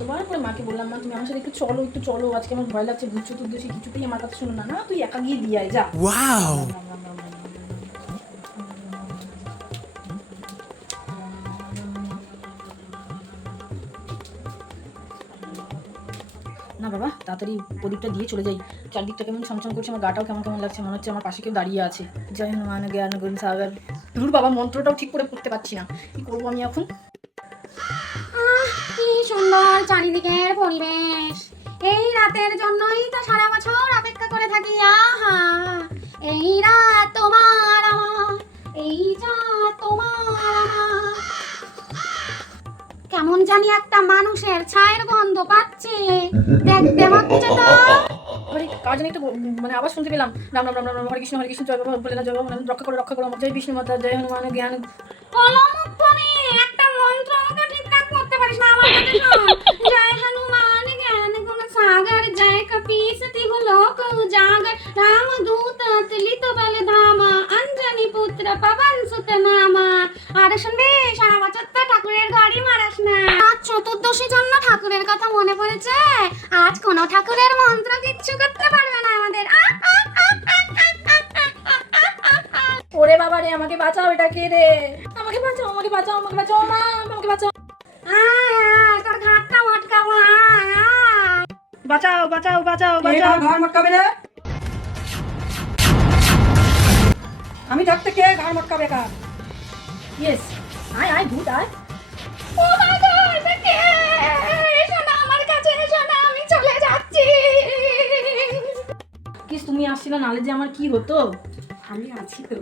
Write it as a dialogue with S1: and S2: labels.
S1: তোমার পরে মাকে বললাম মা তুমি আমার সাথে একটু চলো একটু চলো। আজকে আমার ভয় লাগছে ভূত চতুর্দশী কিছুতেই আমার কথা শুনো না। না তুই একা গিয়ে দিয়ে আয় যা।
S2: Wow!
S1: না বাবা তাড়াতাড়ি প্রদীপটা দিয়ে চলে যাই। চারদিকটা কেমন ছমছম করছে আমার গাটাও কেমন কেমন লাগছে মনে হচ্ছে আমার পাশে কেউ দাঁড়িয়ে আছে। জয় হনুমান জ্ঞান গুণ সাগর। ধুর বাবা মন্ত্রটাও ঠিক করে পড়তে পারছি না। কি করব আমি এখন?
S3: সুন্দর চারিদিকের পরিবেশ। এই রাতের জন্যই তো সারা বছর অপেক্ষা করে থাকি আহা। এই রাত তোমার আমার এই রাত তোমার আমার। কেমন জানি একটা মানুষের ছায়ের গন্ধ পাচ্ছে। দেখতে হচ্ছে তো।
S1: আরে কার জানি একটা মানে আবার শুনতে পেলাম। রাম রাম রাম রাম রাম, হরে কৃষ্ণ হরে কৃষ্ণ জয় বাবা বলে না জয় বাবা রক্ষা করো রক্ষা করো আমার জয় বিষ্ণু মাতা জয় হনুমান জ্ঞান।
S3: একটা মন্ত্র করতে পারিস না जय हनुमान ज्ञान गुण सागर जय कपीस तिहु लोक उजागर। राम दूत तुलित बल धामा अंजनी पुत्र पवन सुत नामा। আর শুনবে সারা বছর তো ঠাকুরের ঘরই মারাস না। আজ চতুর্দশী জন্য ঠাকুরের কথা মনে পড়েছে। আজ কোনো ঠাকুরের মন্ত্র কিচ্ছু করতে পারবে না আমাদের। আ আ
S1: ওরে বাবা রে আমাকে বাঁচাও এটা কে রে? আমাকে বাঁচাও আমাকে বাঁচাও আমাকে বাঁচাও মা আমাকে বাঁচাও।
S3: আ আয়, তোর ঘাটটা মটকাবো।
S1: বাঁচাও বাঁচাও বাঁচাও বাঁচাও
S4: ঘাড় মটকাবে রে আমি থাকতে কে ঘাড় মটকাবে কার
S1: ইয়েস আয় আয় ভূত আয়
S3: ও মা গো, এটা কে? এসো না আমার কাছে, এসো না, আমি চলে যাচ্ছি।
S1: কিস তুমি আসছিলে নালে যে আমার কি হতো
S4: আমি আছি তো